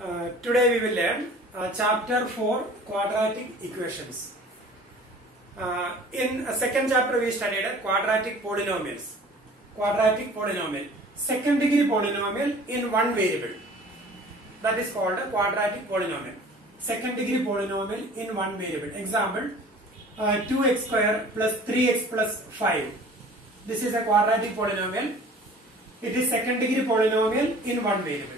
Today we will learn chapter 4 quadratic equations. In second chapter we studied quadratic polynomials. Quadratic polynomial. Second degree polynomial in one variable. That is called a quadratic polynomial. Second degree polynomial in one variable. Example 2x square plus 3x plus 5. This is a quadratic polynomial. It is second degree polynomial in one variable.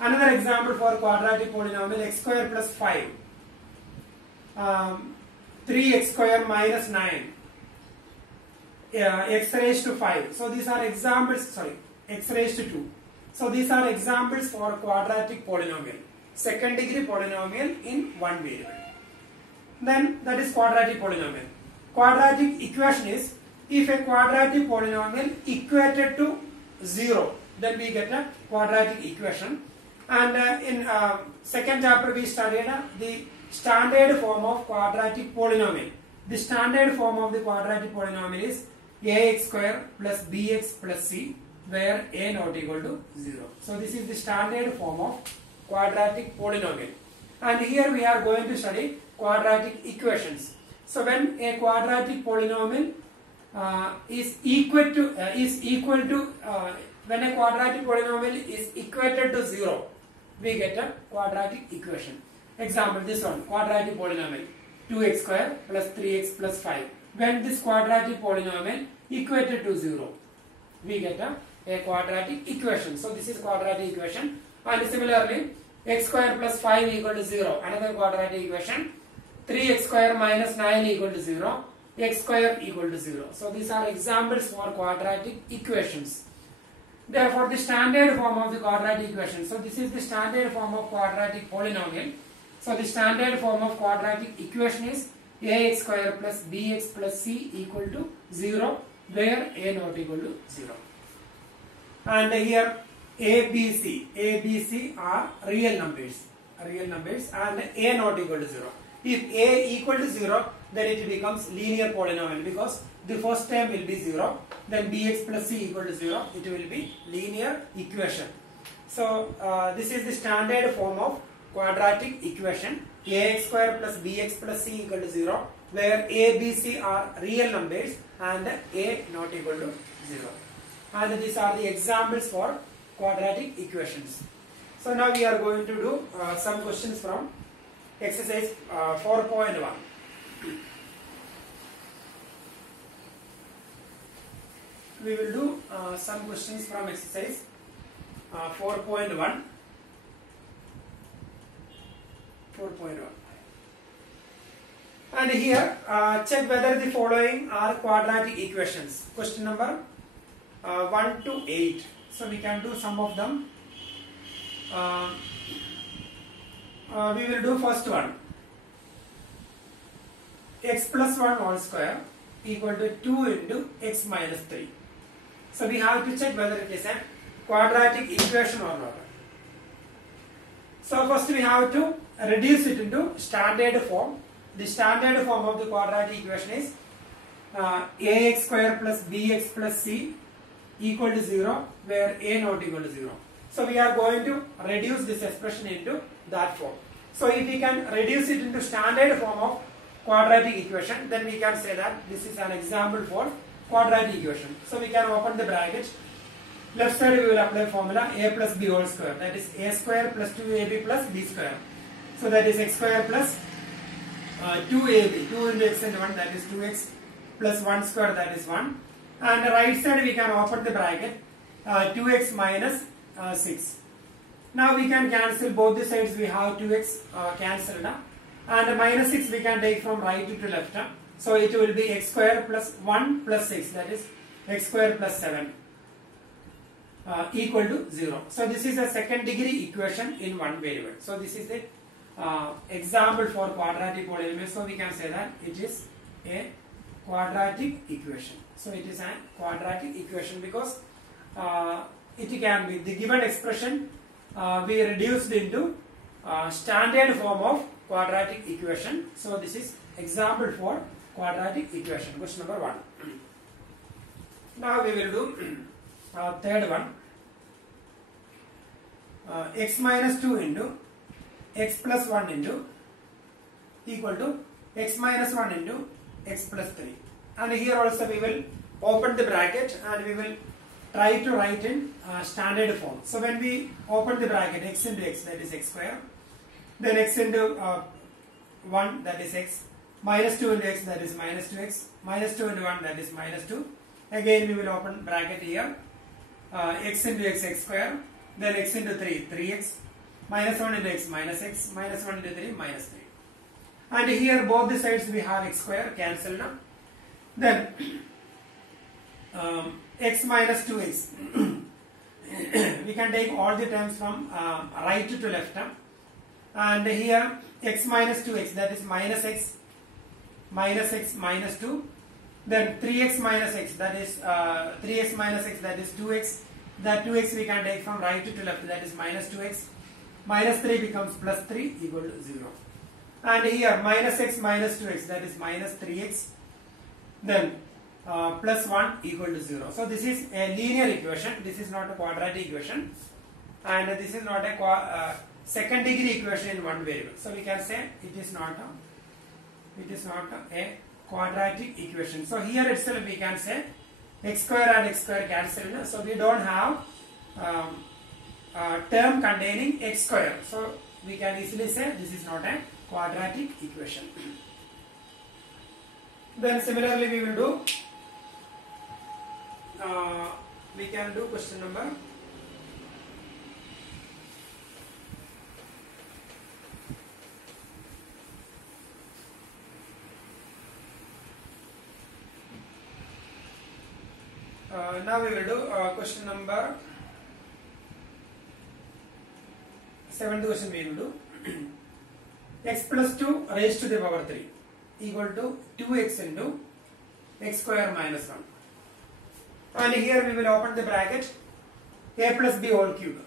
Another example for quadratic polynomial x square plus 5. 3x square minus 9. X raised to 5. So these are examples, x raised to 2. So these are examples for quadratic polynomial. Second degree polynomial in one variable. Then that is quadratic polynomial. Quadratic equation is if a quadratic polynomial equated to 0, then we get a quadratic equation. And in second chapter we studied the standard form of quadratic polynomial. The standard form of the quadratic polynomial is ax square plus bx plus c, where a not equal to 0. So this is the standard form of quadratic polynomial. And here we are going to study quadratic equations. So when a quadratic polynomial is equal to when a quadratic polynomial is equated to 0, we get a quadratic equation. Example, this one, quadratic polynomial 2x square plus 3x plus 5. When this quadratic polynomial equated to 0, we get a quadratic equation. So this is quadratic equation. And similarly, x square plus 5 equal to 0, another quadratic equation. 3x square minus 9 equal to 0, x square equal to 0. So these are examples for quadratic equations. Therefore, the standard form of the quadratic equation. So this is the standard form of quadratic polynomial. So the standard form of quadratic equation is ax square plus bx plus c equal to 0, where a not equal to 0. And here ABC are real numbers, and a not equal to 0. If a equal to 0, then it becomes linear polynomial, because the first term will be 0, then bx plus c equal to 0, it will be linear equation. So this is the standard form of quadratic equation, ax square plus bx plus c equal to 0, where a, b, c are real numbers and a not equal to 0. And these are the examples for quadratic equations. So now we are going to do some questions from exercise 4.1. We will do some questions from exercise 4.1. And here check whether the following are quadratic equations. Question number 1 to 8. So we can do some of them. We will do first one. X plus 1 whole square equal to 2 into x minus 3. So we have to check whether it is a quadratic equation or not. So first we have to reduce it into standard form. The standard form of the quadratic equation is ax square plus bx plus c equal to 0, where a not equal to 0. So we are going to reduce this expression into that form. So if we can reduce it into standard form of quadratic equation, then we can say that this is an example for quadratic equation. So we can open the bracket. Left side we will apply formula a plus b whole square, that is a square plus 2ab plus b square. So that is x square plus 2ab, 2 into x and 1, that is 2x plus 1 square, that is 1. And the right side we can open the bracket 2x minus 6. Now we can cancel both the sides. We have 2x cancelled, and minus 6 we can take from right to left. So it will be x square plus 1 plus 6, that is x square plus 7 equal to 0. So this is a second degree equation in one variable. So this is the example for quadratic polynomial. So we can say that it is a quadratic equation. So it is a quadratic equation because it can be the given expression we reduced into standard form of quadratic equation. So this is example for quadratic equation. Question number 1. Now we will do third one. X minus 2 into x plus 1 into equal to x minus 1 into x plus 3. And here also we will open the bracket and we will try to write in standard form. So when we open the bracket, x into x, that is x square, then x into 1, that is x, minus 2 into x, that is minus 2x, minus 2 into 1, that is minus 2. Again we will open bracket here, x into x, x square, then x into 3, 3x, minus 1 into x, minus 1 into 3, minus 3. And here both the sides we have x square, cancel now. Then x minus 2x. We can take all the terms from right to left. And here x minus 2x, that is minus x minus 2. Then 3x minus x, that is 3x minus x, that is 2x. That 2x we can take from right to left, that is minus 2x. Minus 3 becomes plus 3 equal to 0. And here minus x minus 2x, that is minus 3x. Then plus 1 equal to 0. So this is a linear equation. This is not a quadratic equation. And this is not a second degree equation in one variable. So we can say it is not a quadratic equation. So here itself we can say x square and x square cancel. So we don't have term containing x square. So we can easily say this is not a quadratic equation. Then similarly we will do, we can do question number now we will do question number 7th question we will do. X plus 2 raised to the power 3 equal to 2x into x square minus 1. And here we will open the bracket, a plus b whole cube.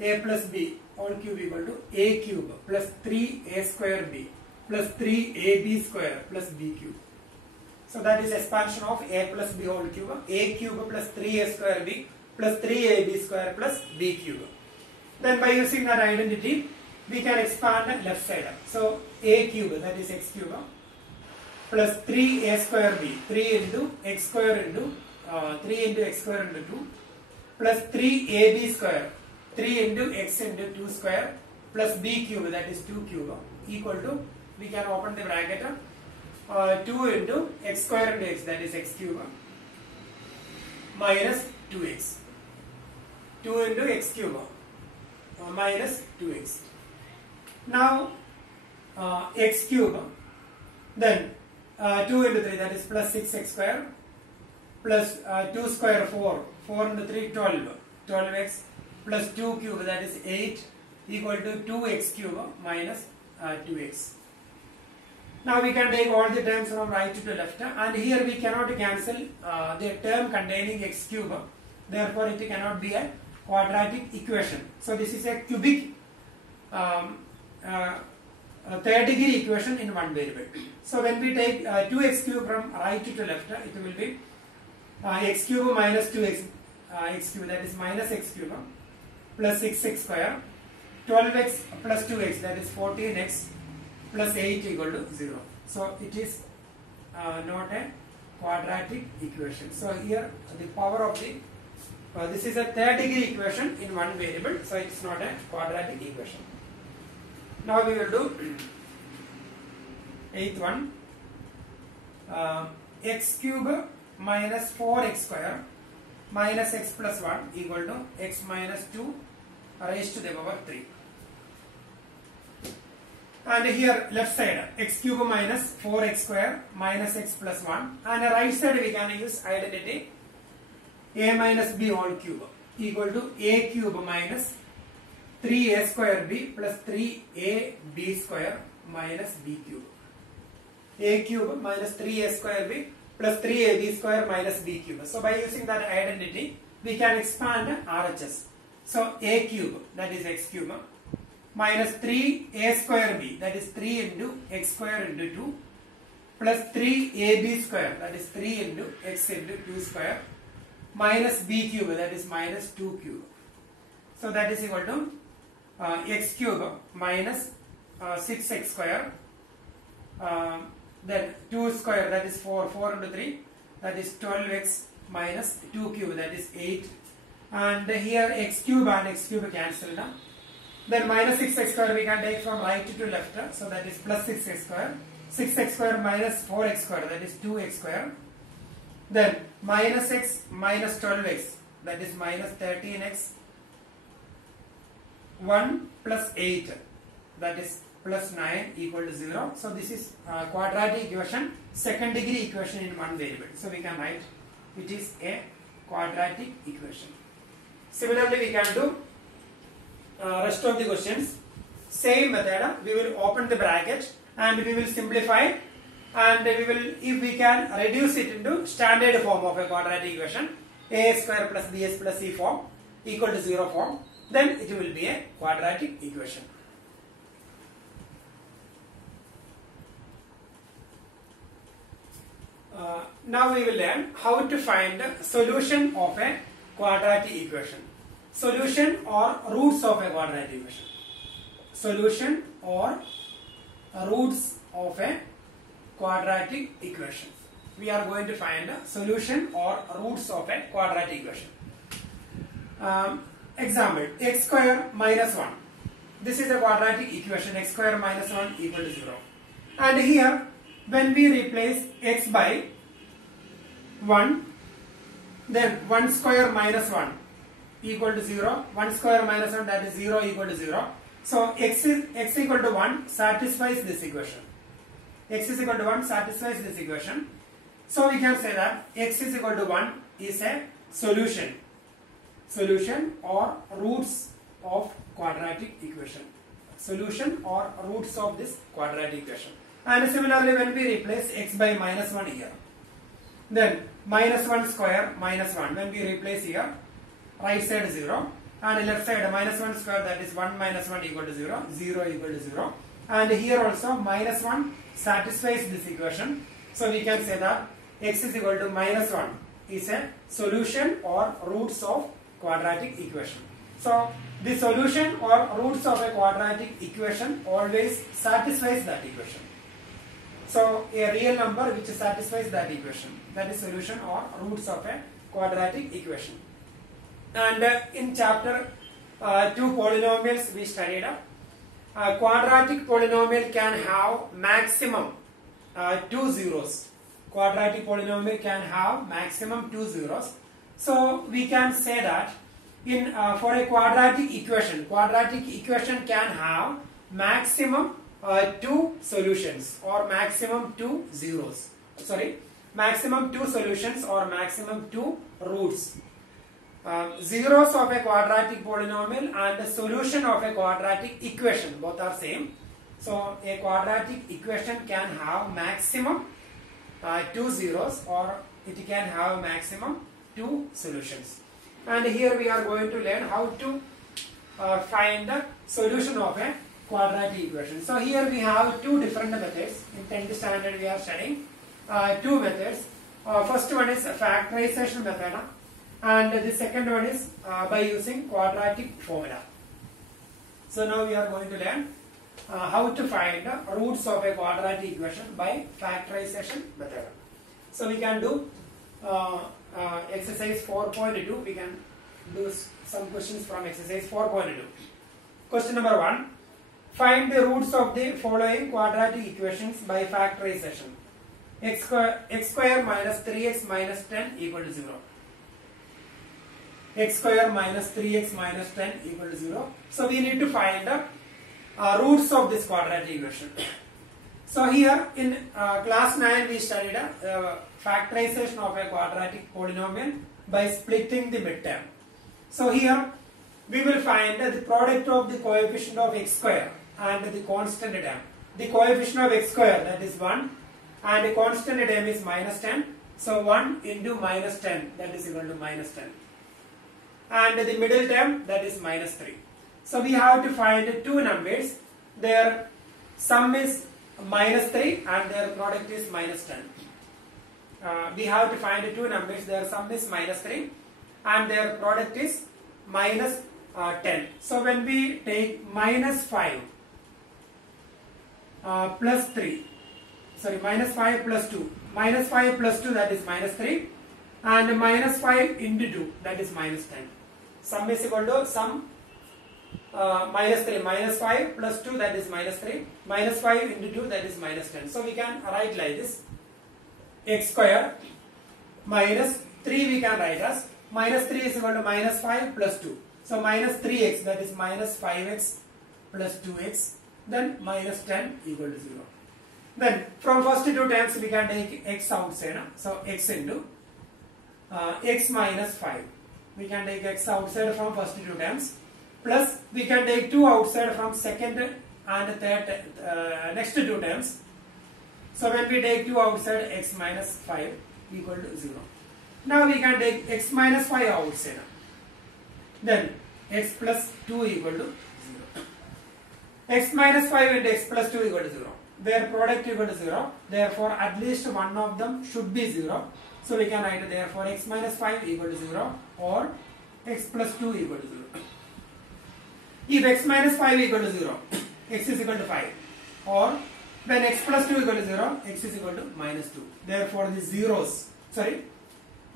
A plus b whole cube equal to a cube plus 3a square b plus 3ab square plus b cube. So that is expansion of a plus b whole cube. A cube plus 3a square b plus 3ab square plus b cube. Then by using that identity, we can expand the left side. So a cube, that is x cube, plus 3a square b, 3 into x square into 3 into x square into 2, plus 3ab square, 3 into x into 2 square, plus b cube, that is 2 cube, equal to, we can open the bracket, 2 into x square into x, that is x cube, minus 2x. 2 into x cube, minus 2x. Now x cube, then 2 into 3, that is plus 6x square, plus 2 square 4, 4 into 3 12, 12x, plus 2 cube, that is 8, equal to 2x cube minus 2x. Now we can take all the terms from right to left, and here we cannot cancel the term containing x cube, therefore it cannot be a quadratic equation. So this is a cubic third degree equation in one variable. So when we take 2x cube from right to left, it will be x cube minus 2x x cube, that is minus x cube, plus 6x square, 12x plus 2x, that is 14x, plus 8 equal to 0. So it is not a quadratic equation. So here the power of the this is a third degree equation in one variable, so it's not a quadratic equation. Now we will do 8th one, x cube minus 4x square minus x plus 1 equal to x minus 2 raised to the power 3. And here left side, x cube minus 4x square minus x plus 1, and right side we can use identity a minus b whole cube equal to a cube minus 3a square b plus 3ab square minus b cube. A cube minus 3a square b plus 3ab square minus b cube. So by using that identity, we can expand RHS. So a cube, that is x cube, minus 3a square b, that is 3 into x square into 2, plus 3ab square, that is 3 into x into 2 square, minus b cube, that is minus 2 cube. So that is equal to x cube minus 6x square, then 2 square, that is 4, 4 into 3, that is 12x minus 2 cube, that is 8, and here x cube and x cube cancel now. Then minus 6x square we can take from right to left, so that is plus 6x square, 6x square minus 4x square, that is 2x square, then minus x minus 12x, that is minus 13x, 1 plus 8, that is plus 9 equal to 0. So this is quadratic equation, second degree equation in one variable. So we can write it is a quadratic equation. Similarly, we can do rest of the questions. Same method. We will open the bracket and we will simplify, and we will, if we can, reduce it into standard form of a quadratic equation, ax square plus bs plus c form equal to 0 form, then it will be a quadratic equation. Now we will learn how to find the solution of a quadratic equation. Solution or roots of a quadratic equation. Solution or roots of a quadratic equation. We are going to find a solution or roots of a quadratic equation. Example, x square minus 1. This is a quadratic equation, x square minus 1 equal to 0. And here, when we replace x by 1, then 1 square minus 1 equal to 0. 1 square minus 1, that is 0 equal to 0. So x equal to 1 satisfies this equation. X is equal to 1 satisfies this equation. So we can say that x is equal to 1 is a solution. Solution or roots of quadratic equation. Solution or roots of this quadratic equation. And similarly, when we replace x by minus 1 here, then minus 1 square minus 1, when we replace here, right side 0 and left side minus 1 square, that is 1 minus 1 equal to 0, 0 equal to 0, and here also minus 1 satisfies this equation. So we can say that x is equal to minus 1 is a solution or roots of quadratic equation. So the solution or roots of a quadratic equation always satisfies that equation. So a real number which satisfies that equation, that is solution or roots of a quadratic equation. And in chapter 2 polynomials we studied, quadratic polynomial can have maximum 2 zeros. Quadratic polynomial can have maximum 2 zeros. So we can say that in for a quadratic equation can have maximum 2 solutions or maximum 2 zeros. Sorry, maximum 2 solutions or maximum 2 roots. Zeros of a quadratic polynomial and the solution of a quadratic equation, both are same. So a quadratic equation can have maximum 2 zeros or it can have maximum 2 solutions. And here we are going to learn how to find the solution of a quadratic equation. So here we have two different methods. In 10th standard we are studying two methods. First one is a factorization method, and the second one is by using quadratic formula. So now we are going to learn how to find the roots of a quadratic equation by factorization method. So we can do exercise 4.2. We can do some questions from exercise 4.2. Question number 1. Find the roots of the following quadratic equations by factorization. X square minus 3x minus 10 equal to 0. X square minus 3x minus 10 equal to 0. So we need to find the roots of this quadratic equation. So here in class 9 we studied factorization of a quadratic polynomial by splitting the midterm. So here we will find the product of the coefficient of x square and the constant term. The coefficient of x square, that is 1, and the constant term is minus 10. So 1 into minus 10, that is equal to minus 10. And the middle term, that is minus 3. So we have to find two numbers. Their sum is minus 3 and their product is minus 10. We have to find two numbers. Their sum is minus 3 and their product is minus 10. So when we take minus 5 plus 3, sorry, minus 5 plus 2, minus 5 plus 2, that is minus 3, and minus 5 into 2, that is minus 10. Sum is equal to sum minus 3, minus 5 plus 2, that is minus 3, minus 5 into 2, that is minus 10. So we can write like this: x square minus 3 we can write as minus 3 is equal to minus 5 plus 2. So minus 3x, that is minus 5x plus 2x, then minus 10 equal to 0. Then from first two terms we can take x outside. So x into x minus 5. We can take x outside from first two terms. Plus we can take 2 outside from second and third next two terms. So when we take 2 outside, x minus 5 equal to 0. Now we can take x minus 5 outside. Then x plus 2 equal to 0. X minus 5 into x plus 2 equal to 0. Their product equal to 0. Therefore at least one of them should be 0. So we can write therefore x minus 5 equal to 0 or x plus 2 equal to 0. If x minus 5 equal to 0, x is equal to 5, or when x plus 2 equal to 0, x is equal to minus 2. Therefore the zeros,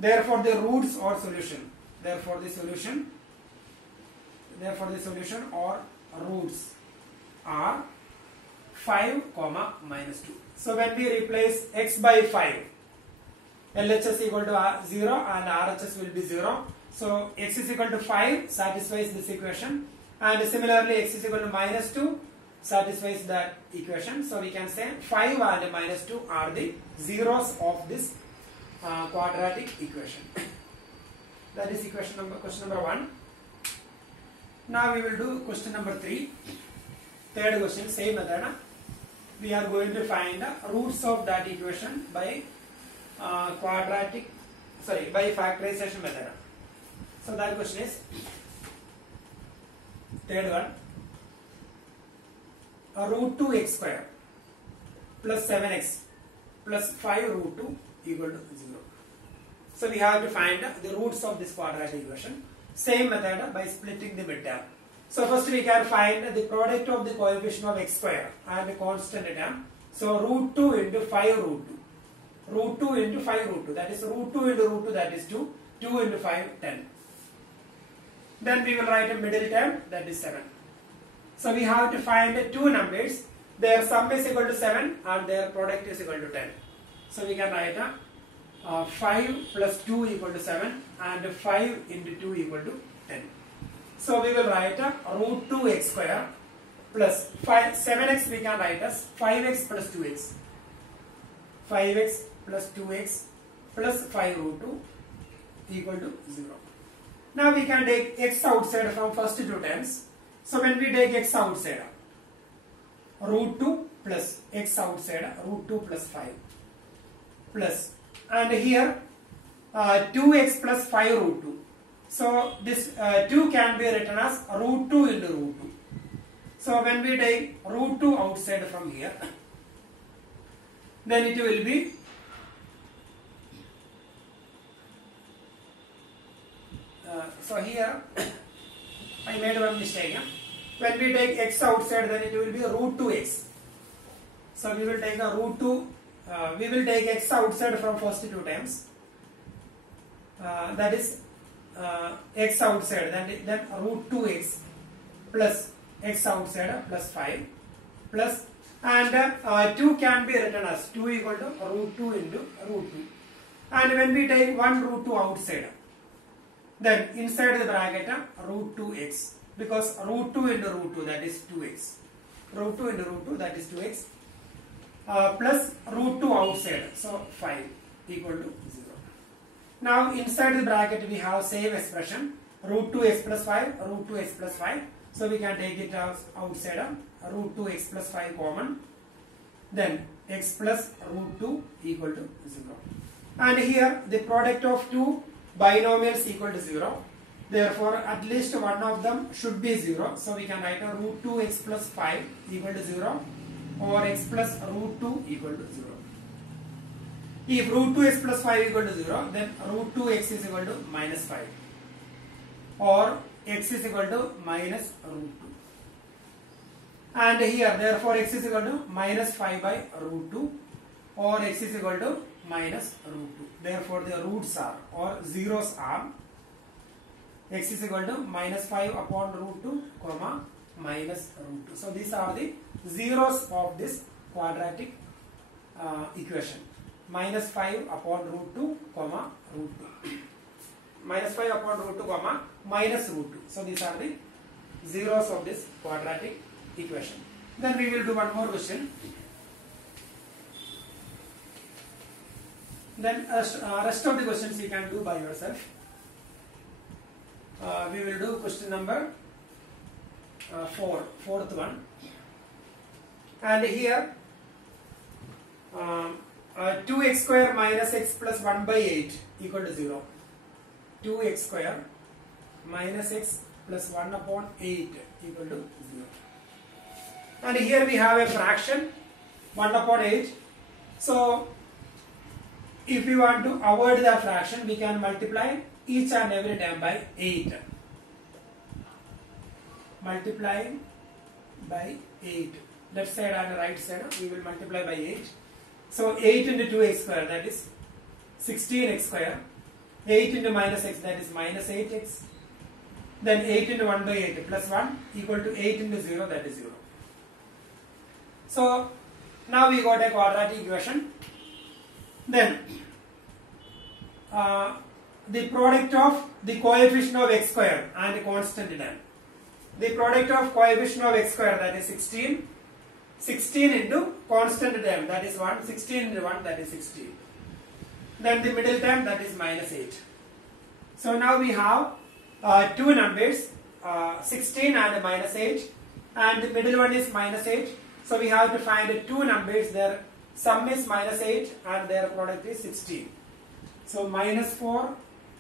therefore the roots or solution, therefore the solution or roots are 5, minus 2. So when we replace x by 5, LHS equal to 0 and RHS will be 0. So x is equal to 5 satisfies this equation, and similarly x is equal to minus 2 satisfies that equation. So we can say 5 and minus 2 are the zeros of this quadratic equation. That is question number 1. Now we will do question number 3. Third question, same method. We are going to find the roots of that equation by by factorization method. So that question is third one. Root 2x square plus 7x plus 5 root 2 equal to 0. So we have to find the roots of this quadratic equation. Same method by splitting the midterm. So first we can find the product of the coefficient of x square and the constant term. So root 2 into 5 root 2. Root 2 into 5 root 2. That is root 2 into root 2, that is 2. 2 into 5, 10. Then we will write a middle term, that is 7. So we have to find two numbers. Their sum is equal to 7 and their product is equal to 10. So we can write 5 plus 2 equal to 7 and 5 into 2 equal to 10. So we will write root 2x square plus 7x we can write as 5x plus 2x. 5x plus 2x plus 5 root 2 equal to 0. Now we can take x outside from first two terms. So when we take x outside, root 2 plus x outside, root 2 plus 5 plus, and here 2x plus 5 root 2. So this 2 can be written as root 2 into root 2. So when we take root 2 outside from here, then it will be so here I made one mistake. When we take x outside, then it will be root 2x. So we will take a root 2. We will take x outside from first two terms. That is x outside. Then root 2x plus x outside plus 5 plus, and 2 can be written as 2 equal to root 2 into root 2. And when we take one root 2 outside, then inside the bracket root 2x, because root 2 into root 2, that is 2x. Root 2 into root 2, that is 2x. Plus root 2 outside, so 5 equal to 0. Now inside the bracket we have same expression, root 2x plus 5, root 2x plus 5. So we can take it as outside, root 2x plus 5 common. Then x plus root 2 equal to 0. And here the product of two binomials equal to 0. Therefore at least one of them should be 0. So we can write a root 2x plus 5 equal to 0 or x plus root 2 equal to 0. If root 2x plus 5 equal to 0, then root 2x is equal to minus 5. or x is equal to minus root 2. And here, therefore, x is equal to minus 5 by root 2 or x is equal to minus root 2. Therefore, the roots are or zeros are x is equal to minus 5 upon root 2 comma minus root 2. So, these are the zeros of this quadratic equation. Minus 5 upon root 2 comma root 2. Minus 5 upon root 2 comma minus root 2. So, these are the zeros of this quadratic equation. Then we will do one more question. Then rest of the questions you can do by yourself. We will do question number 4, fourth one. And here 2x square minus x plus 1 by 8 equal to 0. 2x square minus x plus 1 upon 8 equal to 0. And here we have a fraction 1 upon 8. So if we want to avoid the fraction, we can multiply each and every term by 8. Multiplying by 8. Left side and right side we will multiply by 8. So 8 into 2x square, that is 16x square. 8 into minus x, that is minus 8x. Then 8 into 1 by 8 plus 1 equal to 8 into 0, that is 0. So now we got a quadratic equation. Then the product of the coefficient of x square and constant term. The product of coefficient of x square, that is 16. 16 into constant term, that is 1. 16 into 1, that is 16. Then the middle term, that is minus 8. So now we have two numbers, 16 and minus 8, and the middle one is minus 8. So we have to find two numbers, their sum is minus 8 and their product is 16. So minus 4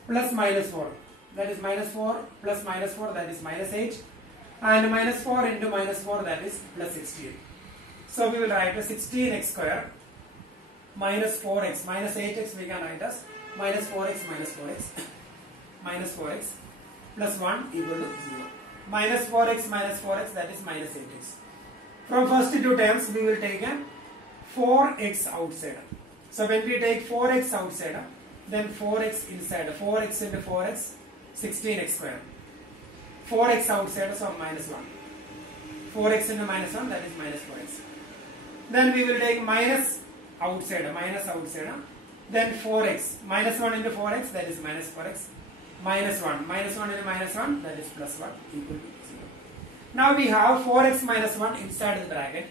plus minus 4, that is minus 4 plus minus 4, that is minus 8, and minus 4 into minus 4, that is plus 16. So we will write as 16x square minus 4x minus 8x, we can write as minus 4x minus 4x minus 4x plus 1 equal to 0. Minus 4x minus 4x, that is minus 8x. From first two terms we will take a 4x outside. So when we take 4x outside, then 4x inside. 4x into 4x, 16x square. 4x outside, so minus 1. 4x into minus 1, that is minus 4x. Then we will take minus outside, then 4x, minus 1 into 4x, that is minus 4x, minus 1 into minus 1, that is plus 1 equal to 0. Now we have 4x minus 1 inside the bracket,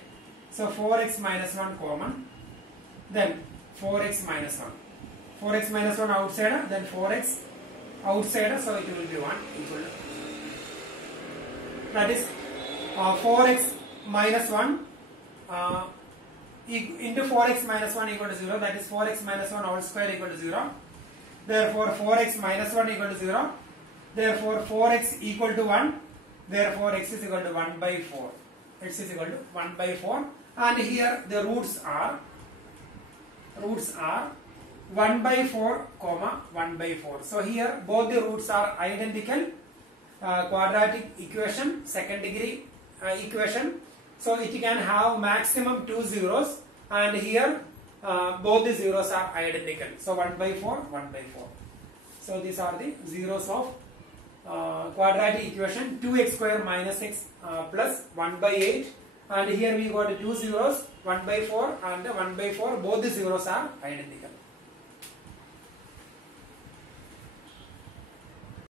so 4x minus 1 common, then 4x minus 1. 4x minus 1 outside, then 4x outside, so it will be 1 equal to 0. That is 4x minus 1 into 4x minus 1 equal to 0, that is 4x minus 1 whole square equal to 0. Therefore 4x minus 1 equal to 0. Therefore 4x equal to 1. Therefore x is equal to 1 by 4. X is equal to 1 by 4. And here the roots are 1 by 4 comma 1 by 4. So here both the roots are identical. Quadratic equation, second degree equation. So it can have maximum 2 zeros, and here both the zeros are identical. So 1 by 4, 1 by 4. So these are the zeros of quadratic equation 2x square minus x plus 1 by 8. And here we got 2 zeros, 1 by 4 and 1 by 4. Both the zeros are identical.